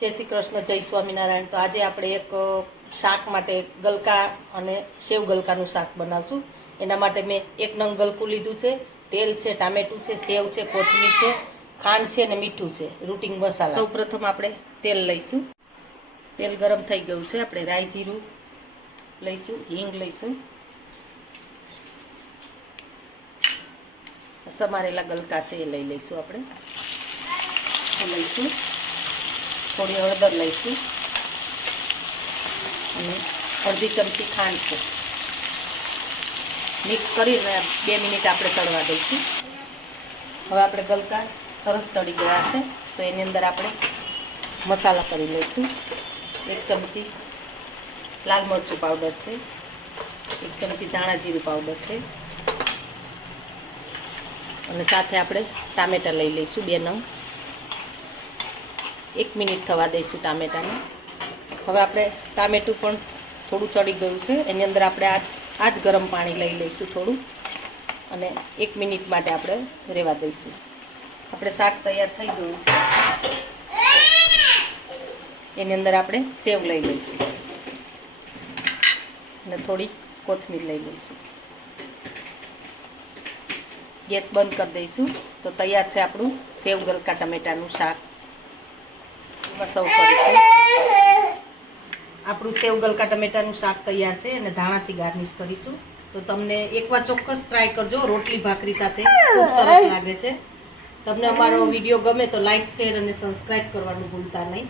જય શ્રી કૃષ્ણ, જય સ્વામિનારાયણ। તો આજે આપણે એક શાક માટે ગલકા અને સેવ ગલકાનું શાક બનાવશું। એના માટે મેં 1 નંગ ગલકું લીધું છે, તેલ છે, ટામેટું છે, સેવ છે, કોથમીર છે, ખાંડ છે અને મીઠું છે, રૂટિંગ મસાલા। સૌપ્રથમ આપણે તેલ લઈશું। તેલ ગરમ થઈ ગયું છે, આપણે રાઈ જીરું લઈશું, હિંગ લઈશું, સમારેલા ગલકા છે એ લઈ લઈશું। આપણે લઈશું થોડી હળદર લઈશું અને અડધી ચમચી ખાંડ છે, મિક્સ કરીને 2 મિનિટ આપણે તળવા દઈશું। હવે આપણે ગલકા સરસ ચડી ગયા છે, તો એની અંદર આપણે મસાલા કરી લઈશું। 1 ચમચી લાલ મરચું પાવડર છે, 1 ચમચી ધાણા જીરું પાવડર છે અને સાથે આપણે ટામેટાં લઈ લઈશું 2 નંગ। 1 મિનિટ થવા દઈશું ટામેટાને। હવે આપણે ટામેટું પણ થોડું ચડી ગયું છે, એની અંદર આપણે આ જ ગરમ પાણી લઈ લઈશું થોડું અને 1 મિનિટ માટે આપણે રહેવા દઈશું। આપણે શાક તૈયાર થઈ ગયું છે, એની અંદર આપણે સેવ લઈ લઈશું અને થોડી કોથમીર લઈ લઈશું। ગેસ બંધ કરી દઈશું। તો તૈયાર છે આપણું સેવ ગલકા ટમેટાનું શાક। સર્વ કરીશું। આપણું સેવ ગલકા ટમેટાનું શાક તૈયાર છે અને ધાણાથી ગાર્નિશ કરીશું। તો તમને એકવાર ચોક્કસ ટ્રાય કરજો, રોટલી ભાખરી સાથે ખૂબ સરસ લાગે છે। તમને અમારો વિડીયો ગમે તો લાઈક, શેર અને સબસ્ક્રાઈબ કરવાનું ભૂલતા નહીં।